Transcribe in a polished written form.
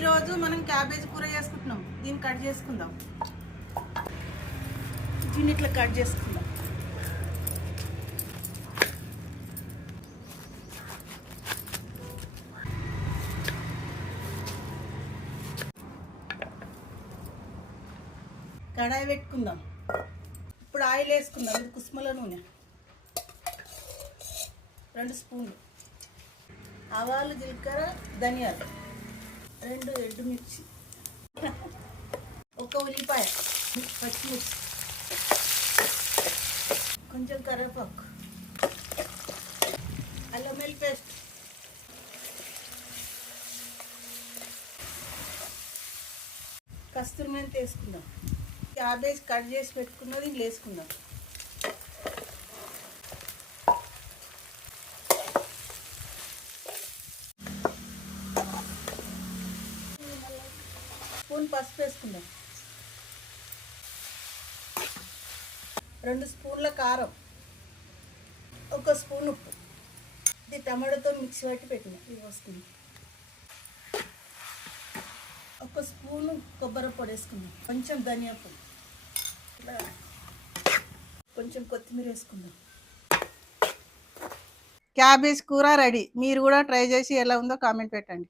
ఈరోజు మనం క్యాబేజ్ కూర చేసుకుంటున్నాం. దీన్ని కట్ చేసుకుందాం. దీన్ని ఇట్లా కట్ చేసుకుందాం. కడాయి పెట్టుకుందాం. ఇప్పుడు ఆయిల్ వేసుకుందాం. ఇది కుసుమల నూనె 2 స్పూన్లు, ఆవాలు, జీలకర్ర, ధనియాలు, 2 ఎండుమిర్చి, 1 ఉల్లిపాయ, పచ్చిమిర్చి, కొంచెం కరివేపాకు, అల్లం వెల్లుల్లి పేస్ట్, కస్తూరి మెంతి వేసుకుందాం. క్యాబేజ్ కట్ చేసి పెట్టుకున్నది ఇంట్లో వేసుకుందాం. స్పూన్ పసుపు వేసుకుందాం. 2 స్పూన్ల కారం, 1 స్పూన్ ఉప్పు. ఇది టమాటోతో మిక్సీ పట్టి పెట్టిన ఇది వస్తుంది. 1 స్పూను కొబ్బరి పొడి వేసుకుందాం. కొంచెం ధనియా పొడి, కొంచెం కొత్తిమీర వేసుకుందాం. క్యాబేజ్ కూర రెడీ. మీరు కూడా ట్రై చేసి ఎలా ఉందో కామెంట్ పెట్టండి.